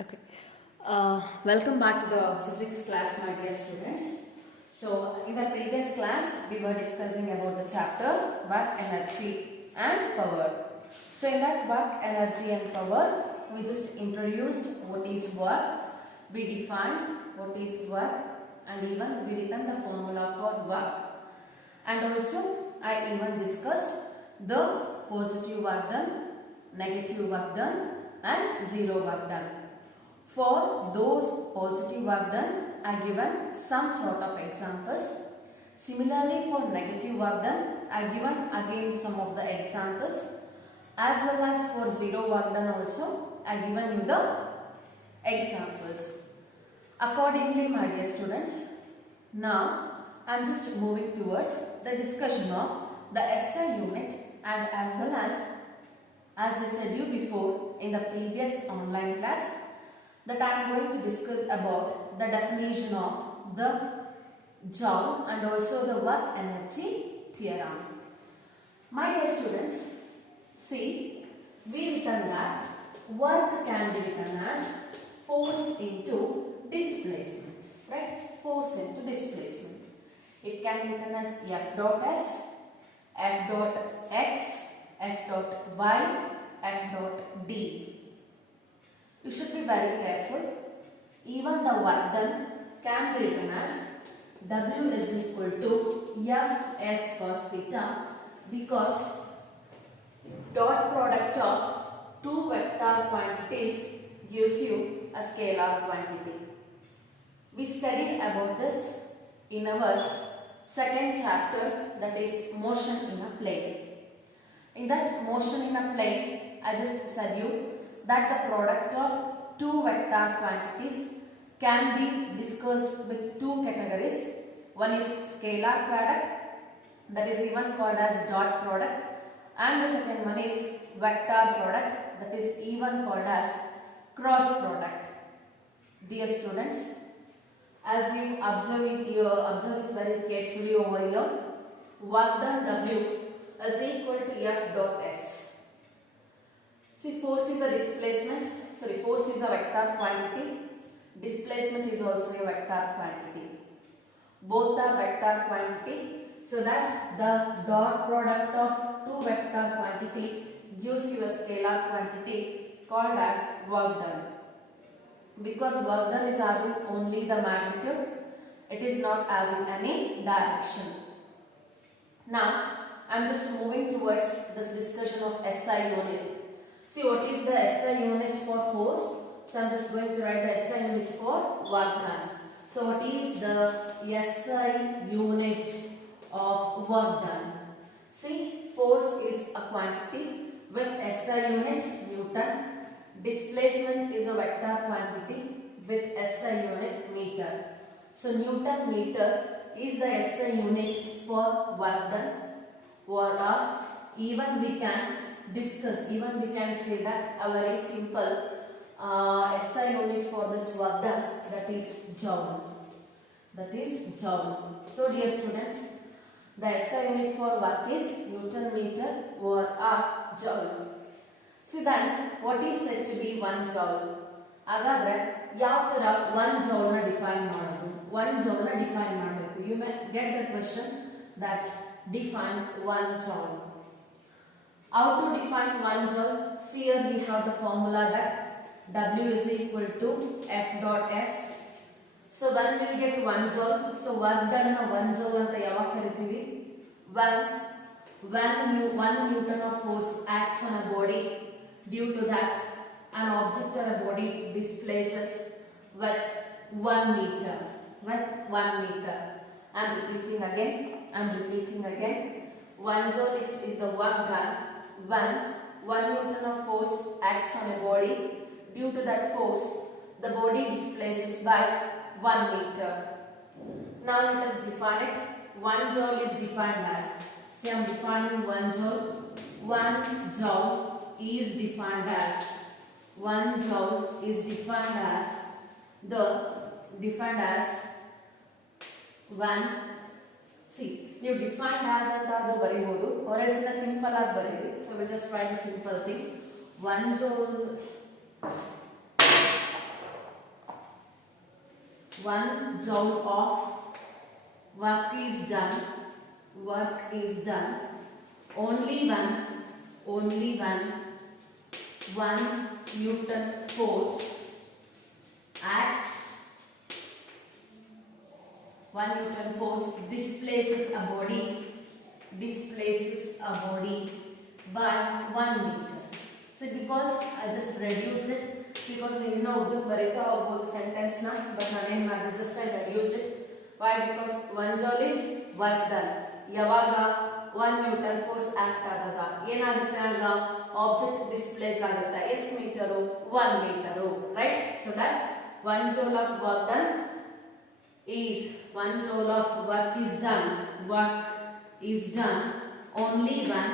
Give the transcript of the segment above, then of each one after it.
Okay. Welcome back to the physics class, my dear students. So, in the previous class, we were discussing about the chapter work, energy and power. So, in that work, energy and power, we just introduced what is work, we defined what is work, and even we written the formula for work. And also, I even discussed the positive work done, negative work done, and zero work done. For those positive work done, I given some sort of examples. Similarly, for negative work done, I given again some of the examples. As well as for zero work done also, I given you the examples. Accordingly, my dear students, now I am just moving towards the discussion of the SI unit, and as well as I said you before in the previous online class, that I am going to discuss about the definition of the joule and also the work energy theorem. My dear students, see, we written that work can be written as force into displacement, right? Force into displacement. It can be written as F dot S, F dot X, F dot Y, F dot D. You should be very careful. Even the work done can be written as W is equal to F S cos theta, because dot product of two vector quantities gives you a scalar quantity. We studied about this in our second chapter, that is motion in a plane. In that motion in a plane, I just said you that the product of two vector quantities can be discussed with two categories. One is scalar product, that is even called as dot product, and the second one is vector product, that is even called as cross product. Dear students, as you observe it very carefully over here, work done W is equal to F dot S. See, force is a force is a vector quantity, displacement is also a vector quantity. Both are vector quantity, so that the dot product of two vector quantity gives you a scalar quantity called as work done. Because work done is having only the magnitude, it is not having any direction. Now, I am just moving towards this discussion of SI unit. See, what is the SI unit for force? So, I am just going to write the SI unit for work done. So, what is the SI unit of work done? See, force is a quantity with SI unit Newton. Displacement is a vector quantity with SI unit meter. So, Newton meter is the SI unit for work done, or even we can say that a very simple SI unit for this work done, that is joule. So, dear students, the SI unit for work is Newton meter or joule. See, then what is said to be 1 joule? ಹಾಗಾದ್ರೆ ಯಾವ ತರ 1 joule ನ define ಮಾಡೋದು? 1 joule ನ define ಮಾಡಬೇಕು. You may get the question that define 1 joule. How to define 1 joule? See, here we have the formula that W is equal to F dot S. So when we get 1 joule, so work done na 1 joule ಅಂತ ಯಾವಾಗ ಕರಿತೀವಿ? When 1 Newton of force acts on a body, due to that an object or a body displaces with 1 meter. I am repeating again. 1 joule is the work done when 1 Newton of force acts on a body. Due to that force, the body displaces by 1 meter. Now let us define it. 1 joule is defined as, see, I am defining 1 joule. 1 joule is defined as one. See, you defined as antadru baribodu, or else in a simple agi baridi. So we will just write a simple thing. 1 joule 1 joule of work is done, only one 1 Newton force at 1 Newton force displaces a body by 1 meter. So because I just reduced it, because we know the sentence na, but I just reduced it. Why? Because 1 joule is work done. Yavaga 1 Newton force act agaga. Yenagutte object displays agutte. S meter 1 meter, right? So that 1 joule of work done is 1 joule of work is done. Only one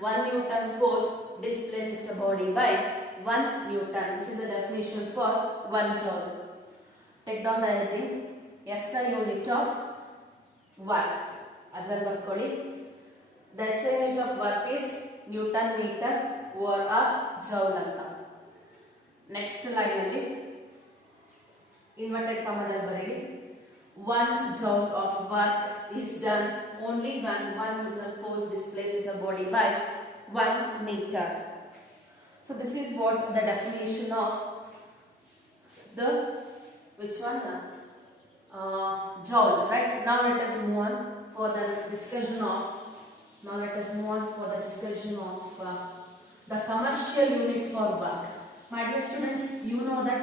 1 Newton force displaces a body by 1 Newton. This is the definition for 1 joule. Take down the heading. SI unit of work. The SI unit of work is Newton meter or a joule. Next line inverted comma 1 joule of work is done only when 1 Newton force displaces a body by 1 meter. So this is what the definition of the joule, right? Now let us move on for the discussion of the commercial unit for work. My dear students, you know that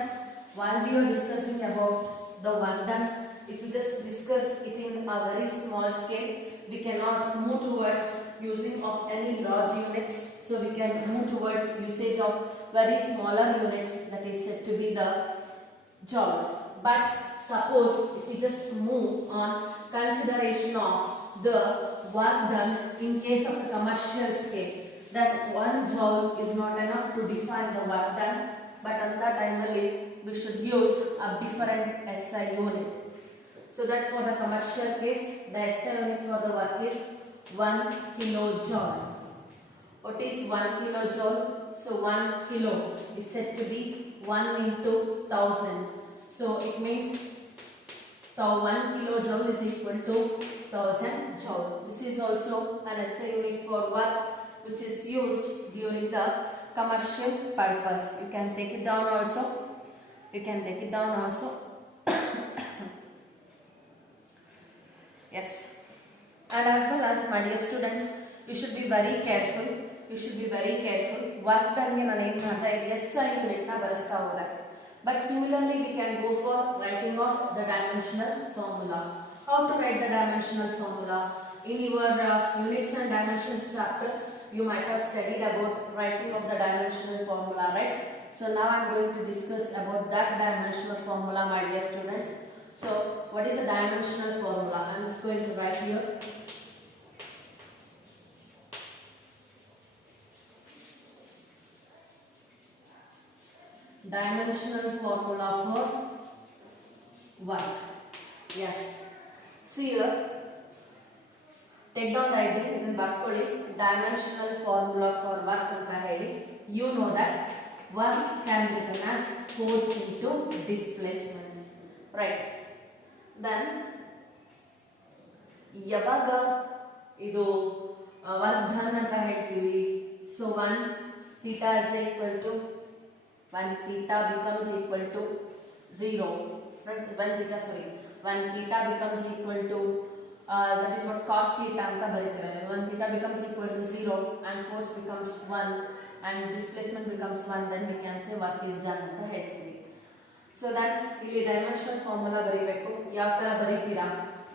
while we were discussing about the work done, if we just discuss it in a very small scale, we cannot move towards using of any large units. So we can move towards usage of very smaller units, that is said to be the joule. But suppose if we just move on consideration of the work done in case of the commercial scale, that 1 joule is not enough to define the work done, but at that time we should use a different SI unit. So that for the commercial case, the SI unit for the work is 1 kilojoule. What is 1 kilojoule? So 1 kilo is said to be 1 into 1000. So it means 1 kilojoule is equal to 1000 joule. This is also an SI unit for work which is used during the commercial purpose. You can take it down also. Yes. And as well as, my dear students, you should be very careful. Work done in SI unit na barasta hoda. But similarly, we can go for writing of the dimensional formula. How to write the dimensional formula? In your units and dimensions chapter, you might have studied about writing of the dimensional formula, right? So now I am going to discuss about that dimensional formula, my dear students. So what is a dimensional formula? I am just going to write here. Dimensional formula for work. Yes. See here. Take down the idea. Dimensional formula for work. You know that work can be written as force into displacement. Right. Then yavaga idu work done anta heltivi. So 1 theta is equal to 1 theta becomes equal to 0. Right? 1 theta becomes equal to that is what cos theta anta baritare. 1 theta becomes equal to 0 and force becomes 1 and displacement becomes 1. Then we can say work is done anta heltivi. So that ಇಲ್ಲಿ dimensional formula ಬರೀಬೇಕು. ಯಾವ ತರ ಬರೀತೀರಾ?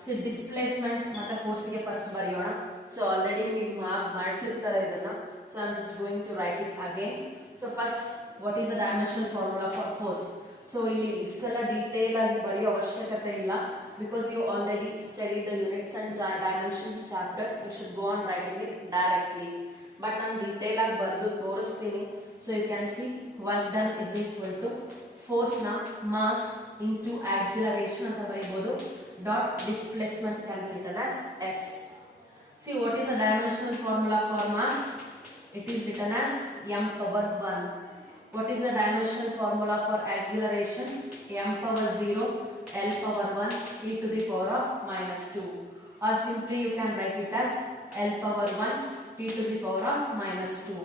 C displacement ಮತ್ತೆ force ಗೆ first ಬರೆಯೋಣ. So already ನೀವು ಮಾಡಿಸಿರ್ತಾರೆ ಇದನ್ನ. So I am just going to write it again. So first, what is the dimensional formula for force? So ಇಲ್ಲಿ ಇಷ್ಟೆಲ್ಲ ಡೀಟೇಲ್ ಆಗಿ ಬರೆಯೋ ಅವಶ್ಯಕತೆ ಇಲ್ಲ, because you already studied the units and dimensions chapter. You should go on writing it directly. But ನಾನು detail ಆಗಿ ಬರೆದು ತೋರಿಸ್ತೀನಿ. So you can see work done is equal to force na mass into acceleration anta baribodu dot displacement can be written as S. See, what is the dimensional formula for mass? It is written as m power 1. What is the dimensional formula for acceleration? M power 0 L power 1 e to the power of minus 2, or simply you can write it as L power 1 e to the power of minus 2.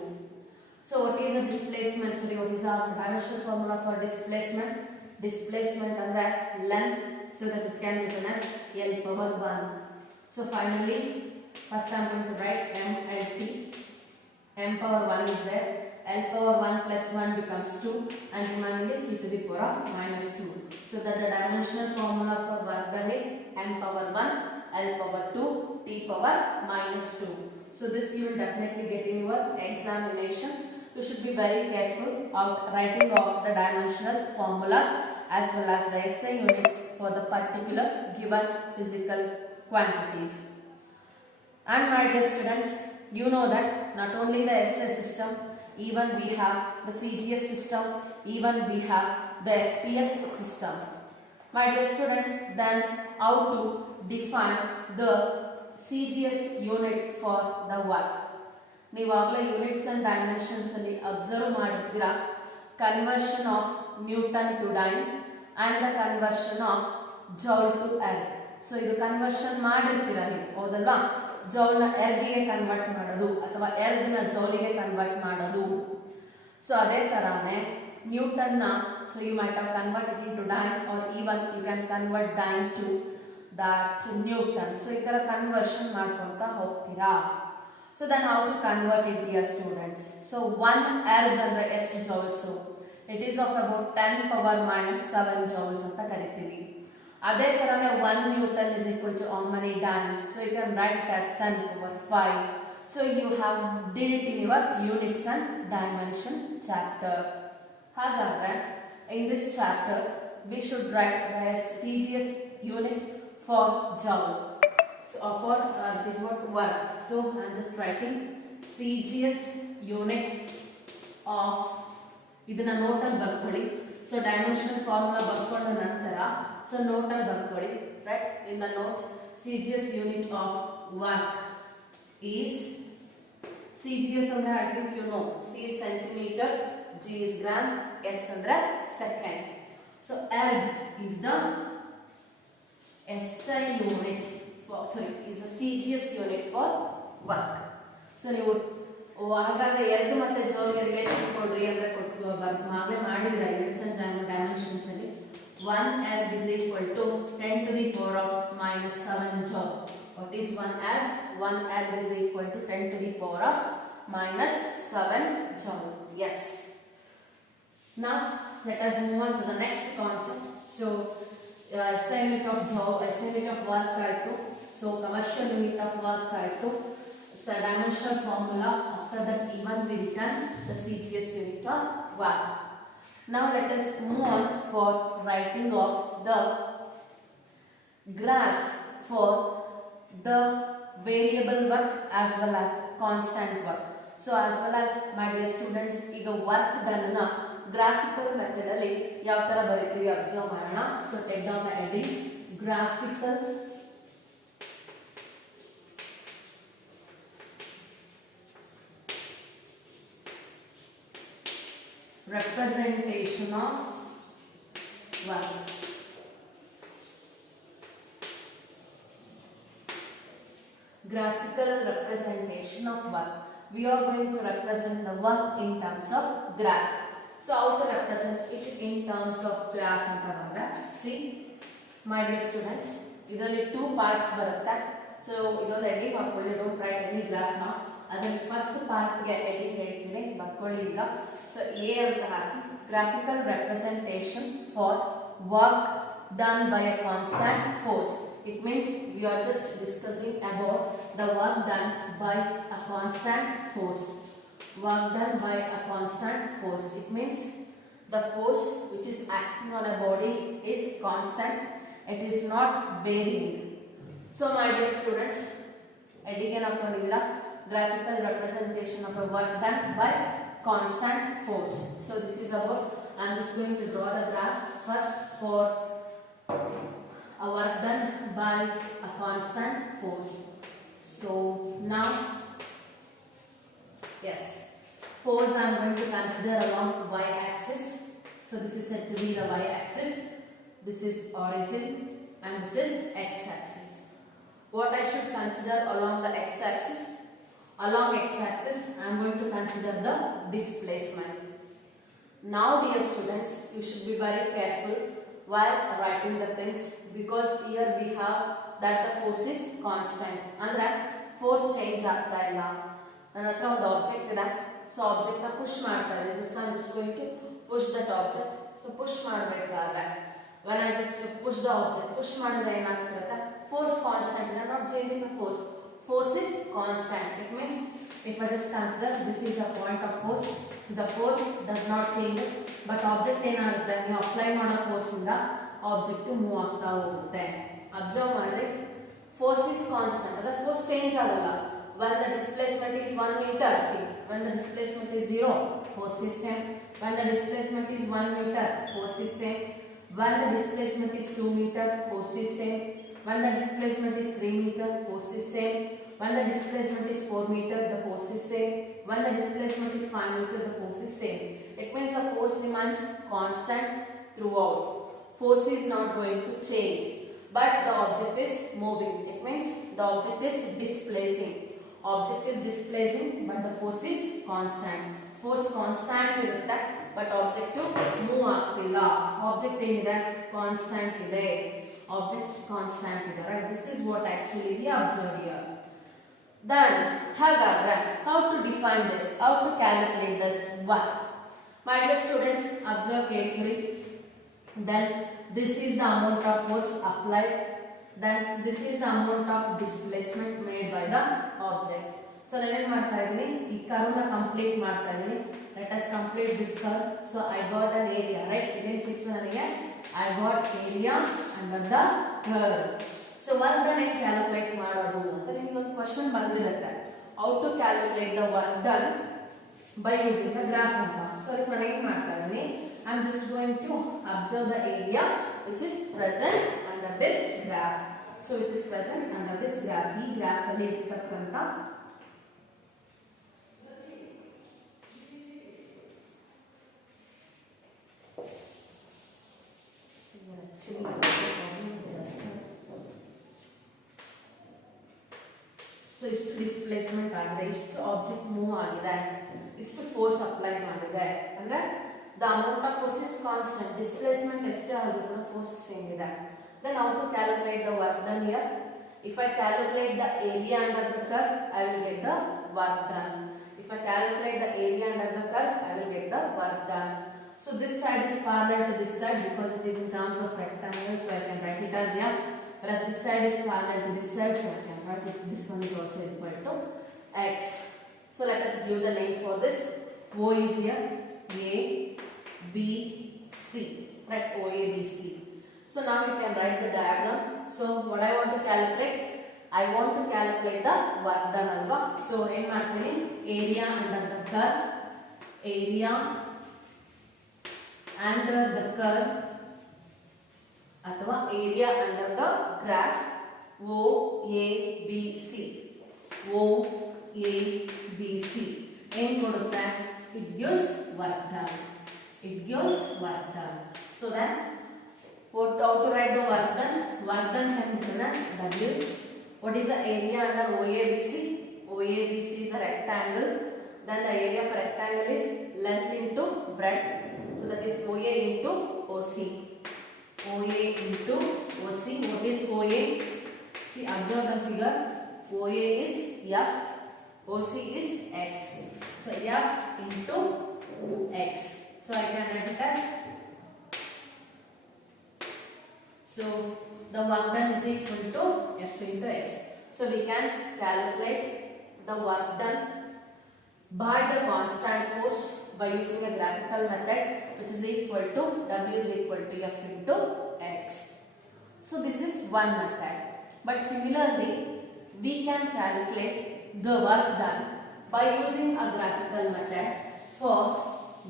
So what is the displacement? Sorry, what is the dimensional formula for displacement? Displacement under length, so that it can be written as L power 1. So finally, first I am going to write M and T. M power 1 is there. L power 1 plus 1 becomes 2, and remaining is e to the power of minus 2. So that the dimensional formula for work done is M power 1, L power 2, T power minus 2. So this you will definitely get in your examination. You should be very careful of writing of the dimensional formulas as well as the SI units for the particular given physical quantities. And my dear students, you know that not only the SI system, even we have the CGS system, even we have the FPS system. My dear students, then how to define the CGS unit for the work? ನೀವಾಗಲೇ units and dimensions ಅಲ್ಲಿ observe ಮಾಡಿರ್ತೀರಾ, conversion of newton to dyne and the conversion of joule to erg. So ಇದು conversion ಮಾಡಿರ್ತೀರಾ ನೀವು, ಹೌದಲ್ವಾ? ಜೌಲ್ನ ಎರ್ಗಿಗೆ convert ಮಾಡೋದು ಅಥವಾ ಎರ್ಗ್ನ ಜೌಲಿಗೆ convert ಮಾಡೋದು. ಸೊ ಅದೇ ತರಾನೇ ನ್ಯೂಟನ್ನ, so you might have converted into dyne or even you can convert dyne to that newton. So ಈ ತರ ಕನ್ವರ್ಷನ್ ಮಾಡ್ಕೊಂತ ಹೋಗ್ತೀರಾ. So then how to convert it, dear students? So 1 erg andre ಎಷ್ಟು joules? It is of about 10 power minus 7 joules ಅಂತ ಕರಿತೀವಿ. ಅದೇ ತರನೇ 1 newton is equal to how many dynes? So you can write it as 10 power 5. So you have did it in your units and dimension chapter. ಹಾಗಾದ್ರೆ in this chapter we should write the CGS unit for joule. So for this what work. So I am just writing CGS unit of ಇದನ್ನ note ಅಲ್ಲಿ ಬರ್ಕೊಳ್ಳಿ. So dimensional formula ಬರ್ಕೊಂಡ ನಂತರ so note ಅಲ್ಲಿ ಬರ್ಕೊಳ್ಳಿ. Right, in the note CGS unit of work is CGS ಅಂದ್ರೆ I think you know, C is centimeter, G is gram, S ಅಂದ್ರೆ second. So erg is the SI unit for, sorry, is a CGS unit for work. So ನೀವು ಹಾಗಾದ್ರೆ ಎರಡು ಮತ್ತೆ ಜೌಲ್ಗೆ relation ಕೊಡ್ರಿ ಅಂದ್ರೆ ಕೊಟ್ಟು ಆಗಲೇ ಮಾಡಿದಿರ ಯೂನಿಟ್ಸ್ ಅಂಡ್ ಡೈಮೆನ್ಷನ್ಸ್ ಅಲ್ಲಿ. 1 erg is equal to 10 to the power of minus 7 joule. What is 1 erg? 1 erg is equal to 10 to the power of minus 7 joule. Yes. Now let us move on to the next concept. So SI unit of joule, SI unit of work ಆಯಿತು. So commercial unit of work ಆಯಿತು. So dimensional formula, after that even we written the CGS unit of work. Now let us move on for writing of the graph for the variable work as well as constant work. So as well as my dear students, ಈಗ work done na graphical method ಅಲ್ಲಿ ಯಾವ ತರ ಬರೀತೀವಿ observe ಮಾಡೋಣ. So take down the heading graphical representation of work. Graphical representation of work. We are going to represent the work in terms of graph. So how to represent it in terms of graph anta andre, see my dear students, ಇದರಲ್ಲಿ 2 parts ಬರುತ್ತೆ. So ಇದೊಂದು heading ಹಾಕೊಳ್ಳಿ, don't right any graph ನಾ. ಅದರಲ್ಲಿ first part ಗೆ heading ಹೇಳ್ತೀನಿ, ಬರ್ಕೊಳ್ಳಿ ಈಗ. ಸೊ ಎ ಅಂತ ಹಾಕಿ graphical representation for work done by a constant force. It means we are just discussing about the work done by a constant force. Work done by a constant force. It means the force which is acting on a body is constant. It is not varying. So my dear students, again ಹಾಕೊಂಡಿದ್ದೀರಾ graphical representation of a work done by constant force. So this is about, I am just going to draw the graph first for a work done by a constant force. So now, yes, Force I am going to consider along y-axis. So this is said to be the y-axis. This is origin and this is x-axis. What I should consider along the x-axis? Along x-axis I am going to consider the displacement. Now dear students, you should be very careful while writing the things, because here we have that the force is constant. Andre force change ಆಗ್ತಾ ಇಲ್ಲ. ನನ್ನ ಹತ್ರ ಒಂದು object ಇದೆ. So object ನ push ಮಾಡ್ತಾ ಇದ್ದೀನಿ. Just I am just going to push that object. So push ಮಾಡಬೇಕಾದ್ರೆ when I just push the object, push ಮಾಡಿದ್ರೆ ಏನಾಗ್ತಿರುತ್ತೆ? Force constant. I am not changing the force. Force is constant. It means if I just consider this is a point of force, so the force does not changes, but object ಏನಾಗುತ್ತೆ? ನೀವು apply ಮಾಡೋ force ಇಂದ object move ಆಗ್ತಾ ಹೋಗುತ್ತೆ. Observe ಮಾಡಿ, force is constant. The force change ಆಗಲ್ಲ. When the displacement is 1 meter, see, when the displacement is 0, force is same. When the displacement is 1 meter, force is same. When the displacement is 2 meter, force is same. When the displacement is 3 meter, force is same. When the displacement is 4 meter, the force is same. When the displacement is 5 meter, the force is same. It means the force remains constant throughout. Force is not going to change, but the object is moving. It means the object is displacing. Object is displacing, but the force is constant. Force constant irutte, but object move ಆಗ್ತಿಲ್ಲ. Object ಏನಿದೆ? Constant ಇದೆ. Object constant ಇದೆ, right? This is what actually we observed here. Then, ಹಾಗಾದ್ರೆ how to define this? How to calculate this work? My dear students, observe carefully. Then this is the amount of force applied. Then this is the amount of displacement made by the object. So ನಾನು ಏನು ಮಾಡ್ತಾ ಇದ್ದೀನಿ? ಈ curve ನ complete ಮಾಡ್ತಾ ಇದ್ದೀನಿ. Let us complete this curve. So I got an area, right? ಇದೇನು ಸಿಕ್ತು ನನಗೆ? I got area under the curve. So work done ಹೆಂಗೆ ಕ್ಯಾಲ್ಕುಲೇಟ್ ಮಾಡೋದು ಅಂತ ನಿಮಗೆ ಒಂದು ಕ್ವೆಶ್ಚನ್ ಬಂದಿರುತ್ತೆ. How to calculate the work done by using the graph ಅಂತ. So ಅದಕ್ಕೆ ನಾನು ಏನು ಮಾಡ್ತಾ ಇದ್ದೀನಿ? I am just going to observe the area which is present under this graph. So which is present under this graph. ಈ graph ಅಲ್ಲಿ ಇರತಕ್ಕಂತ so ಇಷ್ಟು ಡಿಸ್ಪ್ಲೇಸ್ಮೆಂಟ್ ಆಗಿದೆ, ಇಷ್ಟು ಆಬ್ಜೆಕ್ಟ್ ಮೂವ್ ಆಗಿದೆ, ಇಷ್ಟು ಫೋರ್ಸ್ ಅಪ್ಲೈ ಮಾಡಿದೆ ಅಂದ್ರೆ the amount of force is constant. Displacement ಎಷ್ಟೇ ಆದರೂ ಕೂಡ ಫೋರ್ಸ್ ಸೇಮ್ ಇದೆ. Then how to calculate the work done here? If I calculate the area under the curve, I will get the work done. If I calculate the area under the curve, I will get the work done. So this side is parallel to this side because it is in terms of rectangle, so I can write it as F. Whereas this side is parallel to this side, so I can write it. This one is also equal to X. So let us give the name for this. O is here, A, B, C, right? O, A, B, C. So now we can write the diagram. So what I want to calculate? I want to calculate the work done alva. So ಏನು ಮಾಡ್ತೀನಿ? Area under the curve. Area under the curve ಅಥವಾ area under the graph. O, A, B, C. O, A, B, C. ಏನು ಕೊಡುತ್ತೆ? It gives work done. It gives work done. So then, how to write the work done? Work done can be written as W. What is the area under OABC? OABC is a rectangle. Then the area of rectangle is length into breadth. So that is OA into OC. OA into OC. What is OA? See, observe the figure. OA is F. OC is X. So F into X. So I can write it as, so the work done is equal to F into X. So we can calculate the work done by the constant force by using a graphical method, which is equal to W is equal to F into X. So this is one method. But similarly, we can calculate the work done by using a graphical method for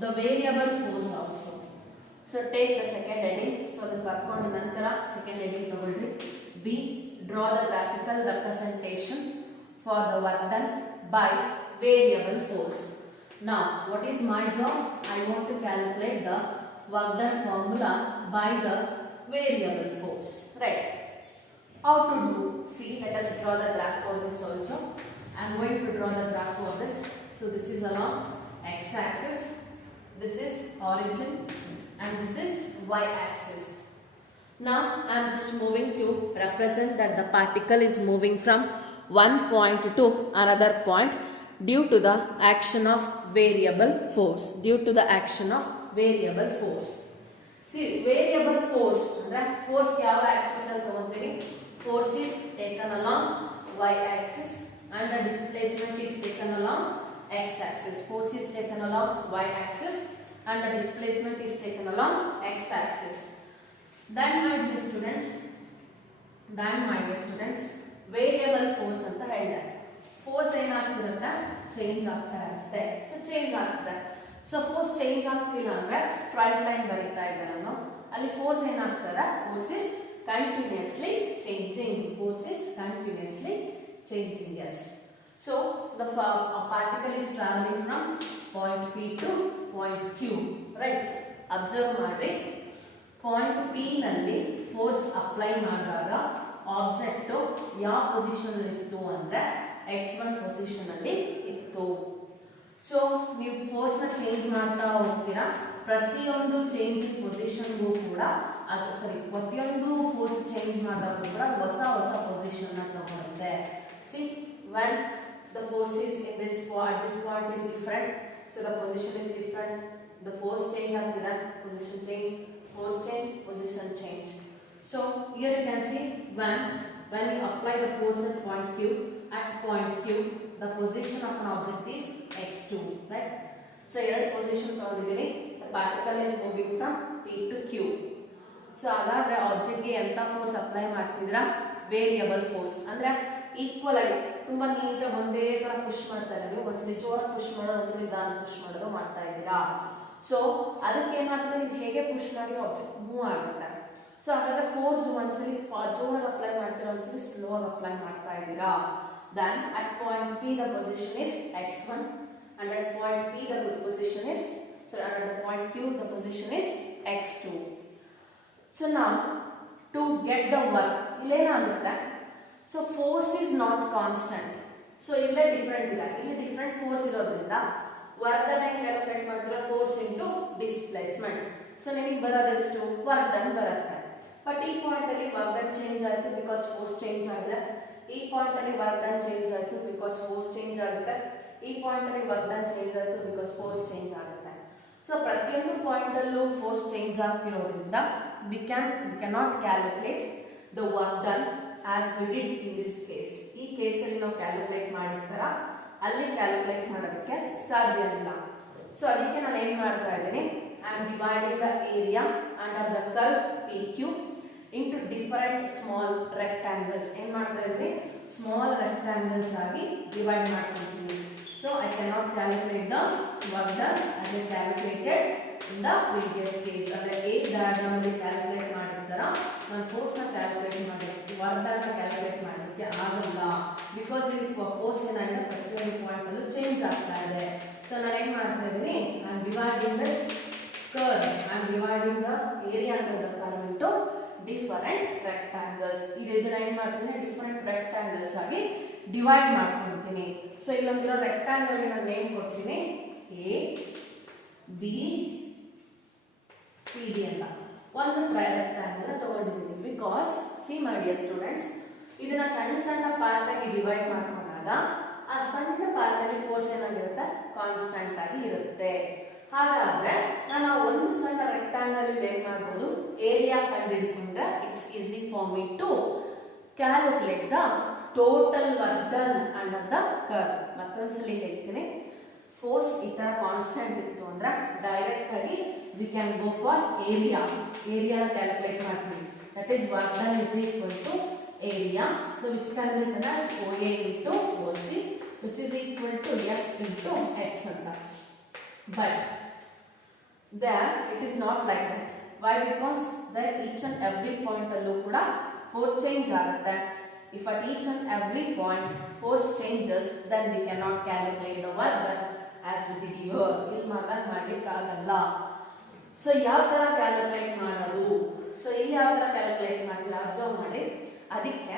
the variable force also. So take the second heading. So the ಬರ್ಕೊಂಡು ನಂತರ second heading ತಗೊಳ್ಳಿ. B, draw the graphical representation for the work done by variable force. Now what is my job? I want to calculate the work done formula by the variable force, right? How to do? See, let us draw the graph for this also. I am going to draw the graph for this. So this is along x-axis, this is origin, and this is y-axis. Now I am just moving to represent that the particle is moving from one point to another point due to the action of variable force. Due to the action of variable force. See, variable force andre force ಯಾವ axis ಅಲ್ಲಿ ತಗೊಂತೀವಿ? Force is taken along y-axis and the displacement is taken along x-axis. Force is taken along y-axis and the displacement is taken along x-axis. Then my dear students, variable force ಅಂತ ಹೇಳಿದ್ದಾರೆ. Force ಏನಾಗ್ತಿರುತ್ತೆ? Change ಆಗ್ತಾ ಇರುತ್ತೆ. So change ಆಗ್ತದೆ. So force change ಆಗ್ತಿಲ್ಲ ಅಂದ್ರೆ straight line ಬರೀತಾ ಇದ್ದೆ ನಾನು. ಅಲ್ಲಿ ಫೋರ್ಸ್ ಏನಾಗ್ತದೆ? Force is continuously changing. Force is continuously changing. Yes. So the particle is traveling from point P to point Q. Right? Observe ಮಾಡ್ರಿ. ಪಾಯಿಂಟ್ P ನಲ್ಲಿ ಫೋರ್ಸ್ ಅಪ್ಲೈ ಮಾಡಿದಾಗ ಆಬ್ಜೆಕ್ಟ್ ಯಾವ ಪೊಸಿಷನ್ ಇತ್ತು ಅಂದ್ರೆ x1 ಪೊಸಿಷನ್ ಅಲ್ಲಿ ಇತ್ತು. So ನೀವು force ನ ಚೇಂಜ್ ಮಾಡ್ತಾ ಹೋಗ್ತೀರಾ. ಪ್ರತಿಯೊಂದು ಚೇಂಜ್ ಪೊಸಿಷನ್ಗೂ ಕೂಡ ಪ್ರತಿಯೊಂದು ಫೋರ್ಸ್ ಚೇಂಜ್ ಮಾಡಿದಾಗ ಕೂಡ ಹೊಸ ಹೊಸ ಪೊಸಿಷನ್ ನ ತಗೊಳುತ್ತೆ. See when the force is in this point is different, so the position is different. The force change ಆಗ್ತಿದೆ, position change, force change, position change. So here you can see when you apply the force at point Q, the position of an object is x2, right? So ಎರಡು position ತಗೊಂಡಿದ್ದೀನಿ. The particle is moving from P to Q. So ಹಾಗಾದ್ರೆ object ಗೆ ಎಂತ force apply ಮಾಡ್ತಿದ್ರಾ? Variable force ಅಂದ್ರೆ equal ಆಗಿ ತುಂಬಾ ನೀಟಾಗಿ ಒಂದೇ ತರ ಪುಷ್ ಮಾಡ್ತಾ ಇದ್ದೀವಿ. ಒಂದ್ಸಲಿ ಜೋರಾಗಿ ಪುಷ್ ಮಾಡೋದು, ಒಂದ್ಸಲಿ ನಿಧಾನ ಪುಷ್ ಮಾಡೋದು ಮಾಡ್ತಾ ಇದ್ದೀರಾ. ಸೊ ಅದಕ್ಕೆ ಏನಾಗ್ತದೆ, ನೀವು ಹೇಗೆ ಪುಷ್ ಮಾಡಿ ಆಬ್ಜೆಕ್ಟ್ ಮೂವ್ ಆಗುತ್ತೆ. ಸೊ ಹಾಗಾದ್ರೆ ಫೋರ್ಸ್ ಒಂದ್ಸಲಿ ಜೋರಾಗಿ ಅಪ್ಲೈ ಮಾಡ್ತೀರಾ, ಒಂದ್ಸಲಿ ಸ್ಲೋ ಆಗಿ ಅಪ್ಲೈ ಮಾಡ್ತಾ ಇದ್ದೀರಾ. Then at point P the position is x1 and at point P the position is and at point Q the position is x2. So now to get the work illénagutte. So force is not constant. So ille different illa, ille different force irodrinda work done calculate ಮಾಡ್ತೀರಾ force into displacement. So ನಿಮಗೆ ಬರೋದಷ್ಟು work done ಬರುತ್ತೆ. But ಈ point ಅಲ್ಲಿ work done change ಆಯಿತು because force ಚೇಂಜ್ ಆಗಿದೆ. ಈ ಪಾಯಿಂಟ್ ಅಲ್ಲಿ ವರ್ಕ್ ಡನ್ ಚೇಂಜ್ ಆಯಿತು ಬಿಕಾಸ್ ಫೋರ್ಸ್ ಚೇಂಜ್ ಆಗುತ್ತೆ. ಈ ಪಾಯಿಂಟ್ ಅಲ್ಲಿ ವರ್ಕ್ ಡನ್ ಚೇಂಜ್ ಆಯಿತು ಬಿಕಾಸ್ ಫೋರ್ಸ್ ಚೇಂಜ್ ಆಗುತ್ತೆ. ಸೊ ಪ್ರತಿಯೊಂದು ಪಾಯಿಂಟ್ ಅಲ್ಲೂ ಫೋರ್ಸ್ ಚೇಂಜ್ ಆಗ್ತಿರೋದ್ರಿಂದ we cannot calculate the work done as we did in this case. ಈ ಕೇಸ್ ಅಲ್ಲಿ ನಾವು ಕ್ಯಾಲ್ಕುಲೇಟ್ ಮಾಡಿರ್ತಾರ ಅಲ್ಲಿ ಕ್ಯಾಲ್ಕುಲೇಟ್ ಮಾಡೋದಕ್ಕೆ ಸಾಧ್ಯ ಇಲ್ಲ. ಸೊ ಅದಕ್ಕೆ ನಾನು ಏನ್ ಮಾಡ್ತಾ ಇದ್ದೀನಿ, I am dividing the area under the curve PQ into different small rectangles. ಏನು ಮಾಡ್ತಾ ಇದ್ದೀನಿ, ಸ್ಮಾಲ್ ರೆಕ್ಟಾಂಗಲ್ಸ್ ಆಗಿ ಡಿವೈಡ್ ಮಾಡ್ಕೊಳ್ತೀನಿ. So I cannot calculate the work done as I calculated in the previous case. ಅಂದ್ರೆ A ಡಯಾಗ್ರಾಮ್ ಅಲ್ಲಿ calculate ಮಾಡಿರ್ತಾರ, ನಾನು force ನ ಕ್ಯಾಲ್ಕುಲೇಟ್ ಮಾಡಲಿಕ್ಕೆ ವರ್ಕ್ ಡನ್ ನ ಕ್ಯಾಲ್ಕುಲೇಟ್ ಮಾಡಲಿಕ್ಕೆ ಆಗಲ್ಲ. ಬಿಕಾಸ್ ಈ ಫೋರ್ಸ್ ಏನಾಗಿದೆ ಪ್ರತಿಯೊಂದು ಪಾಯಿಂಟ್ ಅಲ್ಲೂ ಚೇಂಜ್ ಆಗ್ತಾ ಇದೆ. ಸೊ ನಾನು ಏನು ಮಾಡ್ತಾ ಇದ್ದೀನಿ, I am dividing this curve, I am dividing the area under the curve into different rectangles. ಇದನ್ನ ಏನು ಮಾಡ್ತೀನಿ, ಡಿಫರೆಂಟ್ ರೆಕ್ಟಾಂಗಲ್ಸ್ ಆಗಿ ಡಿವೈಡ್ ಮಾಡ್ಕೊಳ್ತೀನಿ. ಸೊ ಇಲ್ಲೊಂದಿರೋ ರೆಕ್ಟಾಂಗಲ್ ಗೆ ನಾನು ನೇಮ್ ಕೊಡ್ತೀನಿ ABCD ಅಂತ. ಒಂದು ರೆಕ್ಟಾಂಗಲ್ ತಗೊಂಡಿದ್ದೀನಿ because see my dear students, ಇದನ್ನ ಸಣ್ಣ ಸಣ್ಣ ಪಾರ್ಟ್ ಆಗಿ ಡಿವೈಡ್ ಮಾಡ್ಕೊಂಡಾಗ ಆ ಸಣ್ಣ ಪಾರ್ಟ್ ಅಲ್ಲಿ ಫೋರ್ಸ್ ಏನಾಗಿರುತ್ತೆ, ಕಾನ್ಸ್ಟೆಂಟ್ ಆಗಿ ಇರುತ್ತೆ. ಹಾಗಾದ್ರೆ ನಾನು ಒಂದು ಸಣ್ಣ ರೆಕ್ಟಾಂಗಲ್ ಏನ್ ಮಾಡಬಹುದು, ಏರಿಯಾ ಕಂಡುಹಿಡಿಕೊಂಡ್ರೆ it's easy for me to calculate the total work done under the curve. ಮತ್ತೊಂದ್ಸಲಿ ಹೇಳ್ತೀನಿ, ಫೋರ್ಸ್ ಈ ತರ ಕಾನ್ಸ್ಟೆಂಟ್ ಇತ್ತು ಅಂದ್ರೆ ಡೈರೆಕ್ಟ್ ಆಗಿ we can go for area calculate ಮಾಡ್ತೀವಿ. That is work done is equal to area, so which can be written as OA into OC, which is equal to F into X anta. But there it is not like that. Why? Because there each and every point allu kuda force change agutte. If at each and every point force changes, then we cannot calculate the work done as we did here. ಇಲ್ಲಿ ಮಾಡಿದಾಗ ಮಾಡಲಿಕ್ಕಾಗಲ್ಲ. So ಯಾವ ಥರ calculate ಮಾಡೋದು? So ಇಲ್ಲಿ ಯಾವ ಥರ calculate ಮಾಡ್ತೀವಿ observe ಮಾಡಿ. ಅದಕ್ಕೆ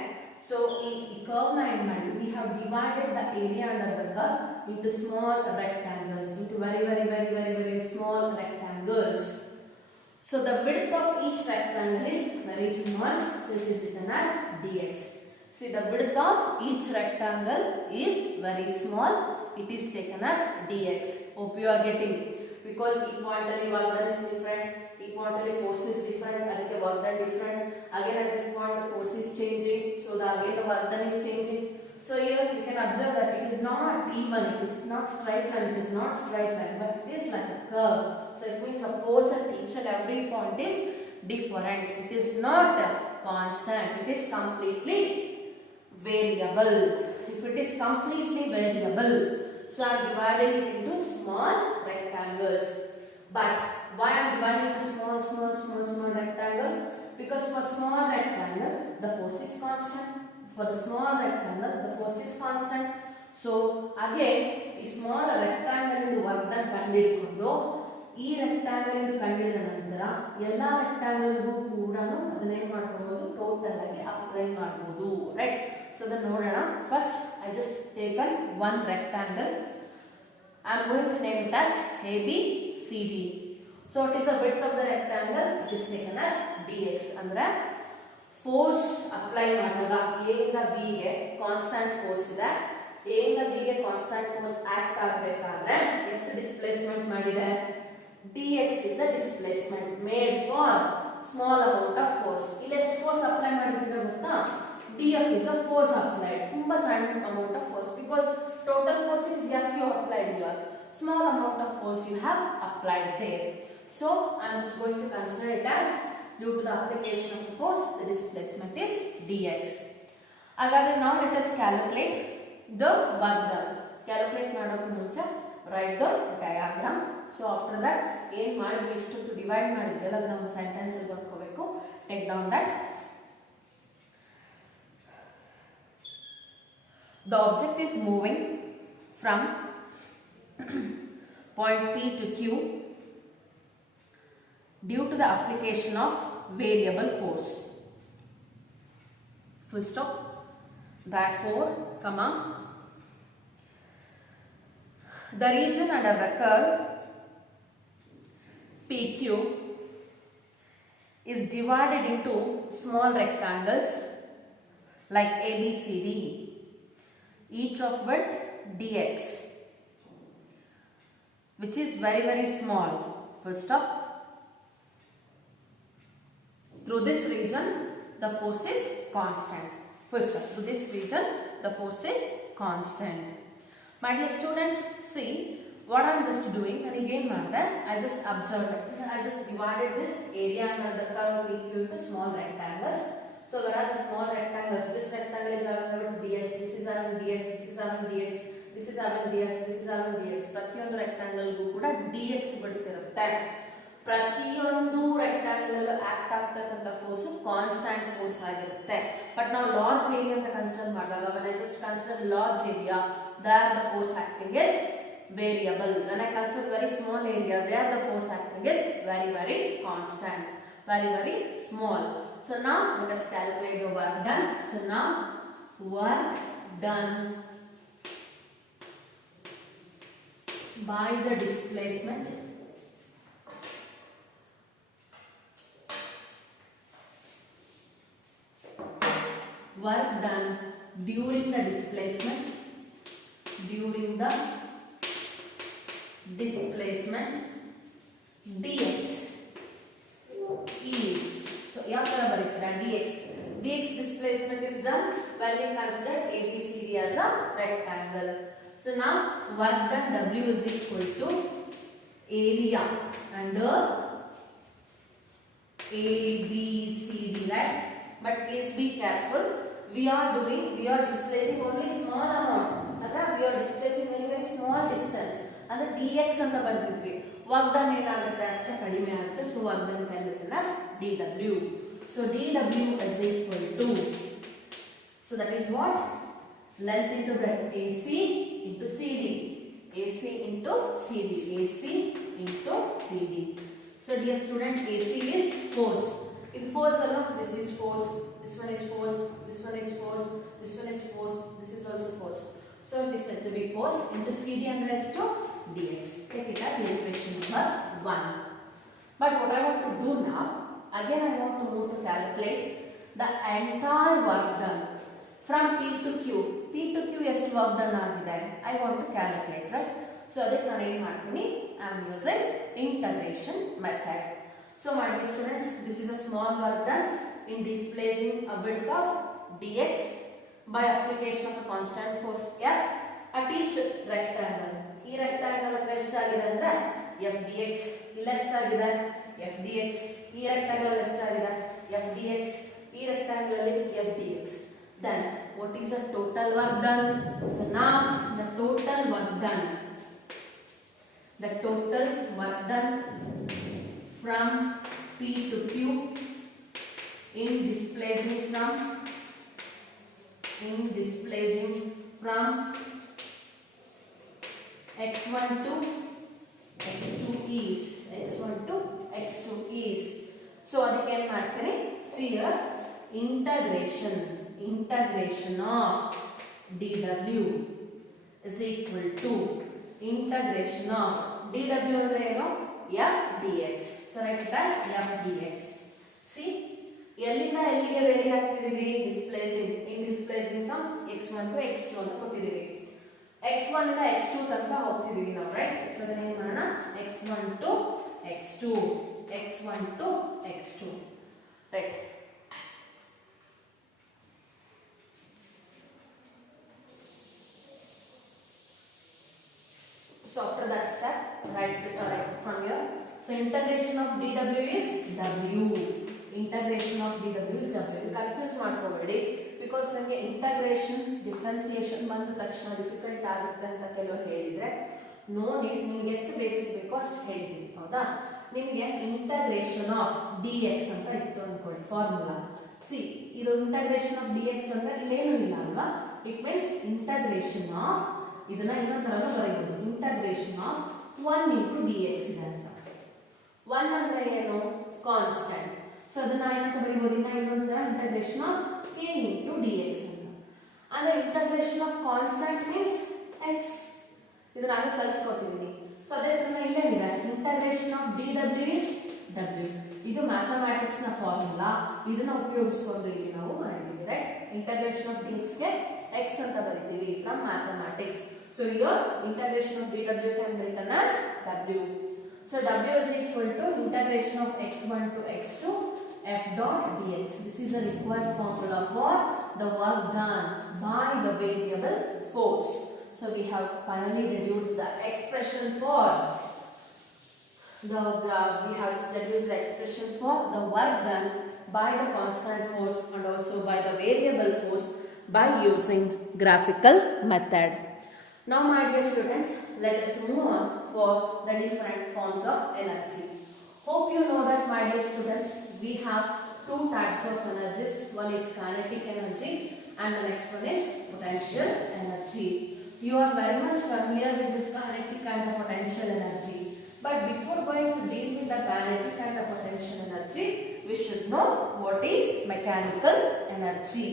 ಸೊ ಈ ಕರ್ವ್ನ ಏನು ಮಾಡಿ, we have divided the area under the curve into small rectangles, into very small rectangles. So the width of each rectangle is very small, so it is written as dx. See, the width of each rectangle is very small, it is taken as dx. Hope you are getting, because equality work done is different, equality force is different, adike work done different. Again at this point the force is changing, so again the work done is changing. So here you can observe that it is not even, it is not straight line, it is not straight line, but it is like a curve. So it means the force at each and every point is different. It is not constant, it is completely variable. If it is completely variable, so I am dividing it into small rectangles. But why I am dividing into small rectangle? Because for small rectangle the force is constant. For the small rectangle the force is constant. So again ಈ small rectangle ಇಂದು work done ಕಂಡುಹಿಡಿದುಕೊಂಡು ಈ rectangle ಇಂದು ಕಂಡುಹಿಡಿದ ನಂತರ ಎಲ್ಲ rectangle ಕೂಡ ಅದನ್ನ ಏನು ಮಾಡ್ಕೊಬಹುದು, total ಆಗಿ ಅಪ್ಲೈ ಮಾಡಬಹುದು, ರೈಟ್? ಸೊ ಅದನ್ನ ನೋಡೋಣ. First I just taken one rectangle. I am going to name it as ABCD. So it is the width of the rectangle, it is taken as dx. ಅಂದ್ರೆ force apply ಮಾಡಿದಾಗ A ಇಂದ B ಗೆ constant force ಇದೆ. A ಇಂದ B ಗೆ constant force act ಆಗಬೇಕಾದ್ರೆ ಎಷ್ಟು displacement ಮಾಡಿದೆ? dx is the displacement made for small amount of force. ಇಲ್ಲಿ ಎಷ್ಟು ಫೋರ್ಸ್ ಅಪ್ಲೈ ಮಾಡಿದ್ರೆ ಗೊತ್ತಾ? df is the force applied. ತುಂಬಾ ಸಣ್ಣ amount of force, because total force is F you applied here. Small amount of force you have applied there. So I am just going to consider it as due to the application of the force, the displacement is dx. Again, now let us calculate the work done. Calculate ಮಾಡೋಕೆ ಮುಂಚೆ write the diagram. So after that ಏನು ಮಾಡಿದ್ವಿ, ಇಷ್ಟೊತ್ತು divide ಮಾಡಿದ್ವಲ್ಲ ಅದನ್ನ ಒಂದು sentence ಅಲ್ಲಿ ಬರ್ಕೋಬೇಕು. Take down that. The object is moving from point P to Q due to the application of variable force. Full stop. Therefore, comma, the region under the curve PQ is divided into small rectangles like ABCD, each of width dx, which is very small. Full stop. Through this region the force is constant. Full stop. Through this region the force is constant. My dear students, see what I am just doing. And again I just observed it. I just divided this area under the curve PQ into small rectangles. So whereas the small rectangles, this rectangle is having dx, this is having dx, this is having dx, this is having dx, this is having dx. ಪ್ರತಿಯೊಂದು rectangle ಗೂ ಕೂಡ dx ಬಿಡ್ತಿರುತ್ತೆ. ಪ್ರತಿಯೊಂದು rectangle ಅಲ್ಲೂ act ಆಗ್ತಕ್ಕಂತ force constant force ಆಗಿರುತ್ತೆ. But ನಾವು large area ಅಂತ consider ಮಾಡಿದಾಗ, when I just consider large area, there the force acting is variable. When I consider very small area, there the force acting is very constant, very small. So now let us calculate the work done. So now work done by the displacement work done during the displacement dx is, so ಯಾವ ತರ ಬರೀತೀರಾ, dx displacement is done when we consider ABCD as a rectangle. So now work done W is equal to area under ABCD, right? But please be careful, we are displacing only small amount. We are displacing very small distance. And the dx anta bartidvi. Work done enagutte ashte kadime agutte. So work done can be written as dw. So dw is equal to, so that is what, length into breadth AC into CD. AC into CD. AC into CD. So dear students, AC is force. In force alone, this is force. This one is force. This one is force. This one is force. This is also force. So it is said to be force into CD and raised to dx. Take it as equation number 1. But what I want to do now, again I want to move to calculate the entire work done from P to Q. P to Q ಎಷ್ಟು work done ಆಗಿದೆ I want to calculate, right? So ಅದಕ್ಕೆ ನಾನು ಏನು ಮಾಡ್ತೀನಿ, I am using integration method. So my dear students, this is a small work done in displacing a width of dx by application of a constant force F at each rectangle. ಈ rectangle ಎಷ್ಟಾಗಿದೆ ಅಂದ್ರೆ f dx ಇಲ್ಲಿ ಎಷ್ಟಾಗಿದೆ f dx, ಈ rectangle ಎಷ್ಟಾಗಿದೆ f dx, ಈ rectangle ಅಲ್ಲಿ f dx. Then what is the total work done? So now the total work done from P to Q in displacing from x1 to x2 is so ಅದಕ್ಕೆ ಏನು ಮಾಡ್ತೀನಿ, see here integration of dw is equal to integration of dw ಅಂದ್ರೆ ಏನು f dx. So write it as f dx. See, ಎಲ್ಲಿಂದ ಎಲ್ಲಿಗೆ very ಆಗ್ತಿದೀವಿ, displacing from x1 to x2 ಅಂತ ಕೊಟ್ಟಿದೀವಿ. x1 ಇಂದ x2 ತನಕ ಹೋಗ್ತಿದೀವಿ ನಾವು, ರೈಟ್? ಸೊ ಅದನ್ನ ಏನು ಮಾಡೋಣ, x1 to x2, right? So after that step, write from here. So integration of dw is w. Confuse ಮಾಡ್ಕೋಬೇಡಿ, because ನನಗೆ ಇಂಟಗ್ರೇಷನ್ ಡಿಫರೆನ್ಸಿಯೇಷನ್ ಬಂದ ತಕ್ಷಣ ಡಿಫಿಕಲ್ಟ್ ಆಗುತ್ತೆ ಅಂತ ಕೆಲವರು ಹೇಳಿದ್ರೆ ನೋ ನೀಡ್, ನಿಮ್ಗೆ ಎಷ್ಟು ಬೇಸಿಕ್ ಬೇಕೋ ಅಷ್ಟು ಹೇಳಿದ್ದೀನಿ, ಹೌದಾ? ನಿಮಗೆ ಇಂಟಗ್ರೇಷನ್ ಆಫ್ dx ಅಂತ ಇತ್ತು ಅನ್ಕೊಳ್ಳಿ ಫಾರ್ಮುಲಾ. ಸಿ, ಇದು ಇಂಟಗ್ರೇಷನ್ ಆಫ್ dx ಅಂದ್ರೆ ಇಲ್ಲೇನು ಇಲ್ಲ ಅಲ್ವಾ, ಇಟ್ ಮೀನ್ಸ್ ಇಂಟಗ್ರೇಷನ್ ಆಫ್, ಇದನ್ನ ಇನ್ನೊಂದು ತರ ಬರೀಬಹುದು, ಇಂಟಗ್ರೇಷನ್ ಆಫ್ 1 into dx ಇದೆ ಅಂತ. 1 ಅಂದ್ರೆ ಏನು, ಕಾನ್ಸ್ಟೆಂಟ್. ಸೊ ಅದನ್ನ ಏನಂತ ಬರೀಬಹುದು, ಇನ್ನೊಂದು ತರ integration of k into dx ಅಂತ. ಅಂದ್ರೆ integration of constant means x. ಇದನ್ನ ನಾನು ಕಲಿಸ್ಕೊಟ್ಟಿದ್ದೀನಿ. ಸೊ ಅದೇ ತರ ಇಲ್ಲೇನಿದೆ, integration of dw is w. ಇದು ಮ್ಯಾಥಮೆಟಿಕ್ಸ್ ನ ಫಾರ್ಮುಲಾ, ಇದನ್ನ ಉಪಯೋಗಿಸಿಕೊಂಡು ಇಲ್ಲಿ ನಾವು ಮಾಡಿದ್ದೀವಿ, ರೈಟ್? ಇಂಟಗ್ರೇಷನ್ ಆಫ್ dx ಗೆ x ಅಂತ ಬರೀತೀವಿ from mathematics. So your integration of dw can be written as w. So w is equal to integration of x1 to x2 f dot dx. This is a required formula for the work done by the variable force. So we have finally reduced the expression for the work done by the constant force and also by the variable force by using graphical method. Now my dear students, let us move on for the different forms of energy. Hope you know that, my dear students, we have two types of energies. One is kinetic energy and the next one is potential energy. You are very much familiar with this kinetic and the potential energy. But before going to deal with the kinetic and the potential energy, we should know what is mechanical energy.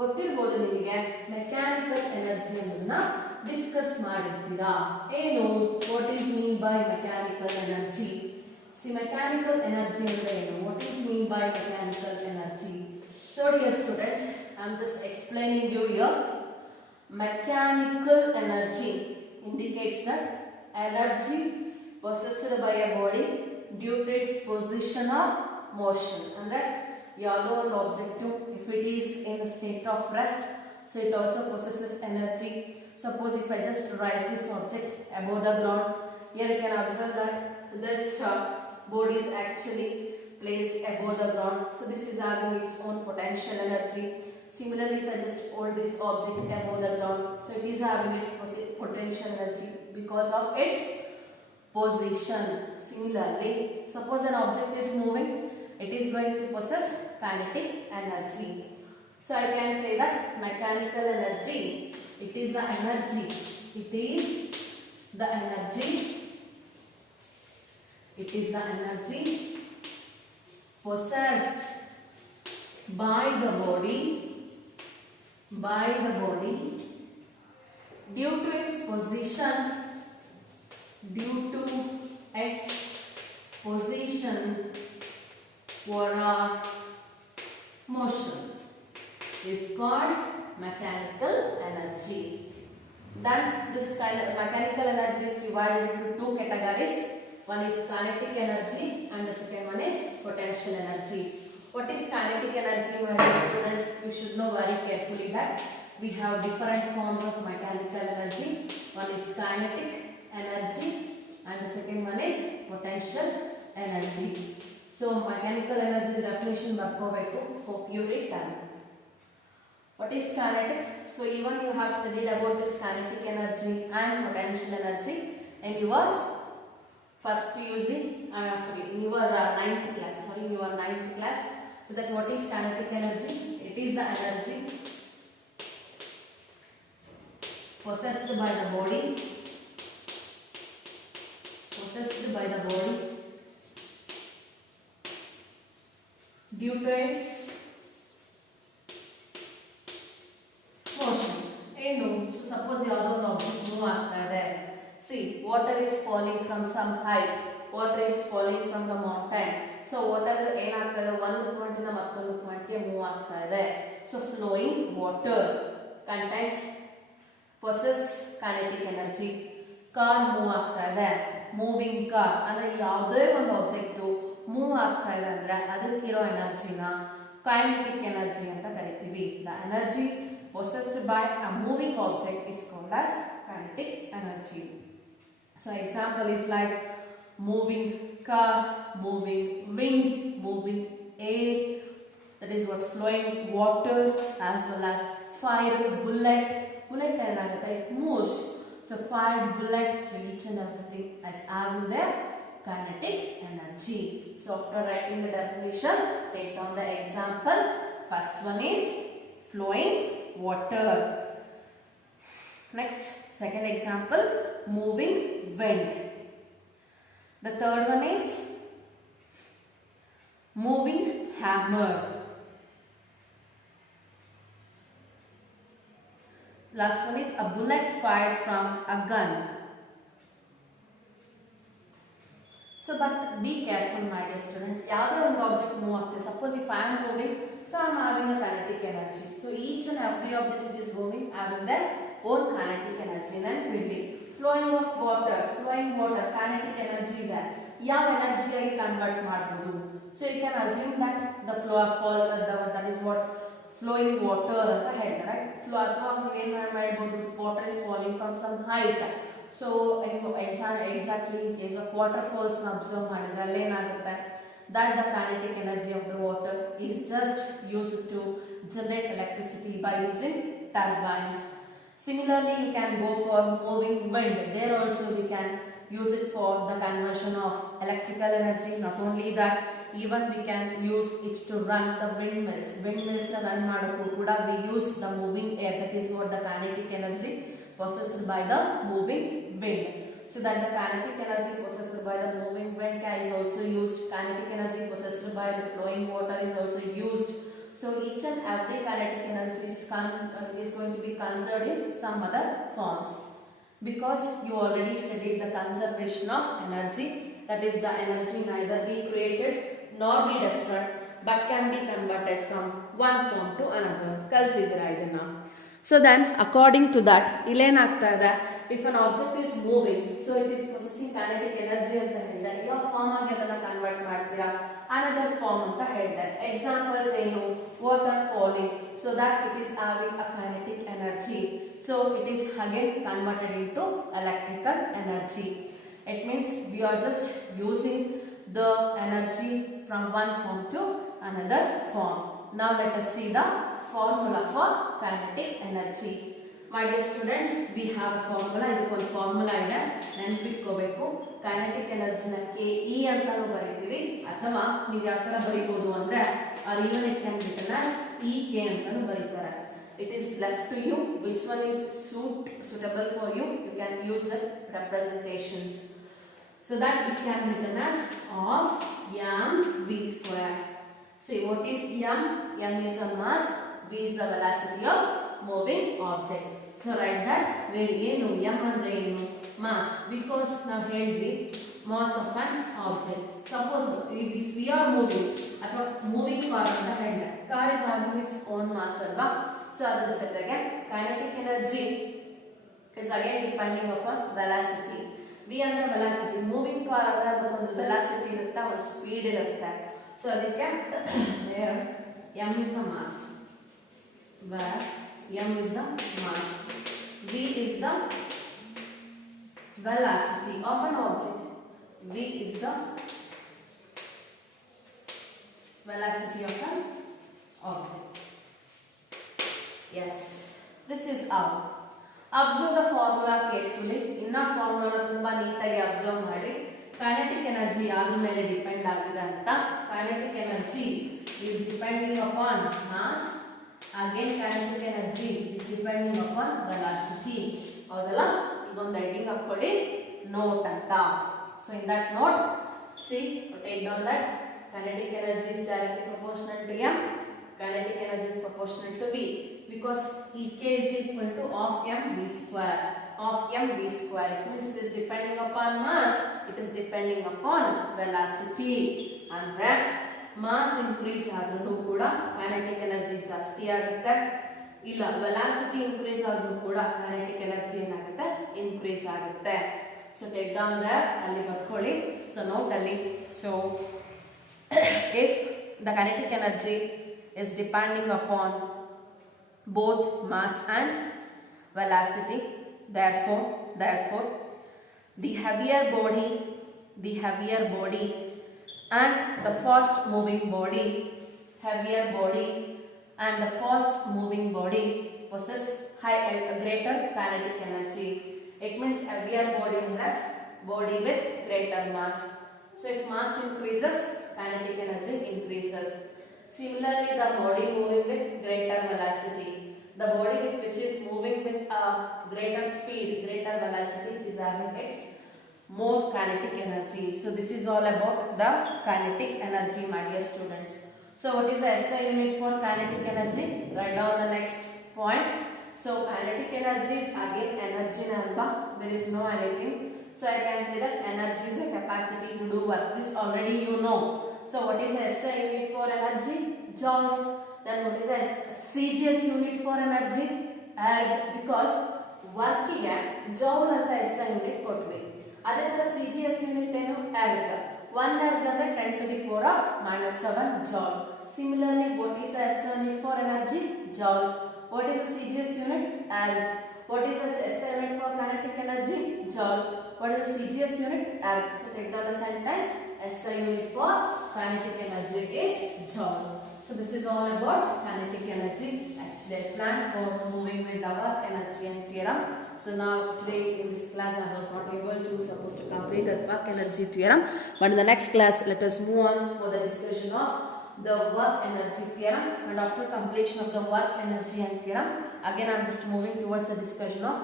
ಗೊತ್ತಿರಬಹುದು ನಿಮಗೆ, mechanical ಎನರ್ಜಿಯನ್ನ discuss ಮಾಡಿರ್ತೀರಾ. ಏನು, what is mean by mechanical energy? See, mechanical energy ಅಂದ್ರೆ ಏನು, what is mean by mechanical energy? So dear students, I am just explaining you here. Mechanical energy indicates that energy possessed by a body due to its position or motion. ಅಂದ್ರೆ ಯಾವುದೋ ಒಂದು objective, if it is in a state of rest, so it also possesses energy. Suppose if I just raise this object above the ground, here you can observe that this board is actually placed above the ground, so this is having its own potential energy. Similarly, if I just hold this object above the ground, so it is having its potential energy because of its position. Similarly, suppose an object is moving, it is going to possess kinetic energy. So I can say that mechanical energy, it is the energy the energy, it is the energy possessed by the body due to its position or motion is called mechanical energy. Then this kind of mechanical energy is divided into two categories. One is kinetic energy and the second one is potential energy. What is kinetic energy, my dear students? You should know very carefully that we have different forms of mechanical energy. One is kinetic energy and the second one is potential energy. So mechanical energy definition barkobeku. Hope you read that. What is kinetic? So even you have studied about this kinetic energy and potential energy in your first PUC, in your ninth class. So that what is kinetic energy? It is the energy possessed by the body due to its motion. So suppose ಯಾವುದೋ ಒಂದು object move ಆಗ್ತಾ ಇದೆ. See, water is falling from some height. Water is falling from the mountain. So water ಏನಾಗ್ತಾ ಇದೆ, ಒಂದು point ಇಂದ ಮತ್ತೊಂದು point ಗೆ ಮೂವ್ ಆಗ್ತಾ ಇದೆ. So flowing water possess kinetic energy. Car move ಆಗ್ತಾ ಇದೆ. ಮೂವಿಂಗ್ ಕಾರ್ ಅಂದ್ರೆ ಯಾವುದೇ ಒಂದು ಆಬ್ಜೆಕ್ಟ್ ಮೂವ್ ಆಗ್ತಾ ಇದೆ ಅಂದ್ರೆ ಅದಕ್ಕಿರೋ ಎನರ್ಜಿನ ಕೈನೆಟಿಕ್ ಎನರ್ಜಿ ಅಂತ ಕರಿತೀವಿ. The energy possessed by a moving object is called as kinetic energy. So example is like moving car, moving wind, moving air, that is what flowing water, as well as fire bullet. Bullet ಏನಾಗುತ್ತೆ, it moves. So fired bullet, so each and everything is having their kinetic energy. So after writing the definition, take down the example. First one is flowing water. Next, second example, moving wind. The third one is moving hammer. Last one is a bullet fired from a gun. So but be careful, my dear students. ಯಾವುದೇ ಒಂದು object move ಆಗ್ತದೆ. Suppose if I am moving, so I am having a kinetic energy. So each and every object which is moving having their own kinetic energy. Then building, flowing of water, kinetic energy ಇದೆ. ಯಾವ ಎನರ್ಜಿಯಾಗಿ convert ಮಾಡಬಹುದು? So you can assume that the flow of fall, that is what flowing water ಅಂತ ಹೇಳ್ತಾರೆ, right? Flow ಅಥವಾ ನೀವು ಏನು ಮಾಡಬಹುದು, water is falling from some height. So exactly in case of waterfalls observe ಮಾಡಿದ್ರೆ ಅಲ್ಲಿ ಏನಾಗುತ್ತೆ, that the kinetic energy of the water is just used to generate electricity by using turbines. Similarly, you can go for moving wind. There also we can use it for the conversion of electrical energy. Not only that, even we can use it to run the windmills. Windmills na run ಮಾಡೋಕ್ಕೂ ಕೂಡ we use the moving air, that is what the kinetic energy possessed by the moving wind. So that the kinetic energy possessed by the moving wind is also used. Kinetic energy possessed by the flowing water is also used. So each and every kinetic energy is going to be conserved in some other forms, because you already studied the conservation of energy, that is the energy neither be created nor be destroyed but can be converted from one form to another. ಕಲ್ತಿದ್ದೀರಾ ಇದನ್ನ? So then according to that, ಇಲ್ಲೇನಾಗ್ತಾ ಇದೆ, if an object is moving, so it is possessing kinetic energy ಅಂತ ಹೇಳಿದೆ. ಯಾವ form ಆಗಿ ಅದನ್ನ convert ಮಾಡ್ತೀರಾ, another form ಅಂತ ಹೇಳಿದೆ. Examples ಏನು, water falling, so that it is having a kinetic energy, so it is again converted into electrical energy. It means we are just using the energy from one form to another form. Now let us see the formula for kinetic energy. My dear students, we have a formula. ಇದಕ್ಕೊಂದು formula ಇದೆ, ನೆನಪಿಟ್ಕೋಬೇಕು. Kinetic ಎನರ್ಜಿನ KE ಅಂತಾನೂ ಬರೀತೀವಿ, ಅಥವಾ ನೀವು ಯಾವ ತರ ಬರೀಬಹುದು ಅಂದ್ರೆ our unit can be written as EK ಅಂತಾನೂ ಬರೀತಾರೆ. It is left to you. Which one is suitable for you? You can use that representations. So that it can be written as of mv square. See, what is m? M is a mass, v is the velocity of moving object. So write that where ಏನು m ಅಂದ್ರೆ ಏನು mass, because ನಾವು ಹೇಳಿದ್ವಿ mass of an object. Suppose if we are moving ಅಥವಾ moving car ಅಂತ ಹೇಳಿದೆ, car is having its own mass ಅಲ್ವಾ. So ಅದರ ಜೊತೆಗೆ kinetic energy is again depending upon velocity. v ಅಂದ್ರೆ velocity, moving car ಅಂದ್ರೆ ಅದಕ್ಕೊಂದು velocity ಇರುತ್ತೆ, ಒಂದು speed ಇರುತ್ತೆ. ಸೊ ಅದಕ್ಕೆ m is the mass, where m is the mass, v is the velocity of an object, v is the velocity of an object. Yes, this is how. Observe the formula carefully. Inna formula ತುಂಬಾ ನೀಟಾಗಿ observe ಮಾಡಿ. Kinetic energy ಯಾರ ಮೇಲೆ depend ಆಗಿದೆ ಅಂತ. Kinetic energy is depending upon mass. Again kinetic energy is depending upon velocity. ಹೌದಲ್ಲ? ಇದೊಂದು heading ಹಾಕೊಳ್ಳಿ, note ಅಂತ. So in that note, see, take down that kinetic energy is directly proportional to m. Kinetic energy is proportional to v, because Ek is equal to of m v square. Of m v square, it means it is depending upon mass, it is depending upon velocity. Andre mass increase ಆದ್ರೂ ಕೂಡ kinetic energy ಜಾಸ್ತಿ ಆಗುತ್ತೆ, ಇಲ್ಲ velocity increase ಆದ್ರೂ ಕೂಡ kinetic energy ಏನಾಗುತ್ತೆ increase ಆಗುತ್ತೆ. So take down there, ಅಲ್ಲಿ ಬರ್ಕೊಳ್ಳಿ. So note ಅಲ್ಲಿ, so if the kinetic energy is depending upon both mass and velocity, therefore the heavier body and the fast moving body, heavier body and the fast moving body possess greater kinetic energy. It means heavier body and body with greater mass. So if mass increases, kinetic energy increases. Similarly, the body moving with greater velocity, the body which is moving with a greater speed, greater velocity, is having its more kinetic energy. So this is all about the kinetic energy, my dear students. So what is the SI unit for kinetic energy? Write down the next point. So kinetic energy is again energy number. There is no anything. So I can say that energy is a capacity to do work. This already you know. So what is the SI unit for energy? Joules. Then what is the CGS unit for energy? Erg. Because work ಗೆ joule ಅಂತ SI unit ಕೊಟ್ವಿ. ಅದೇ ತರ CGS unit ಏನು? Erg. 1 erg ಅಂದ್ರೆ 10 to the power of -7 joule. Similarly, what is the SI unit for energy? Joule. What is the CGS unit? Erg. What is the SI unit for kinetic energy? Joule. What is the CGS unit? Erg. So take down the sentence. SI unit for kinetic energy is joule. So this is all about kinetic energy. Actually, I planned for moving with our energy and theorem. So now today in this class I was not able to supposed to complete the work energy theorem. But in the next class, let us move on for the discussion of the work energy theorem. And after completion of the work energy and theorem, again I am just moving towards the discussion of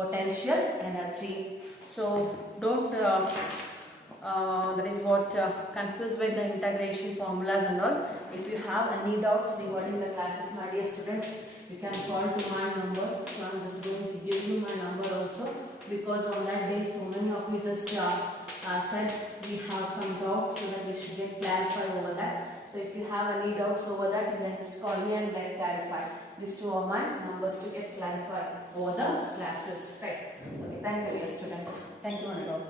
potential energy. So don't that is what confused with the integration formulas and all. If you have any doubts regarding the classes, my dear students, you can call to my number. So I am just going to give you my number also, because on that day so many of you just said we have some doubts, so that we should get clarified over that. So if you have any doubts over that, you can just call me and get clarified. These two are my numbers to get clarified over the classes. Right? Okay, thank you, dear students. Thank you and all.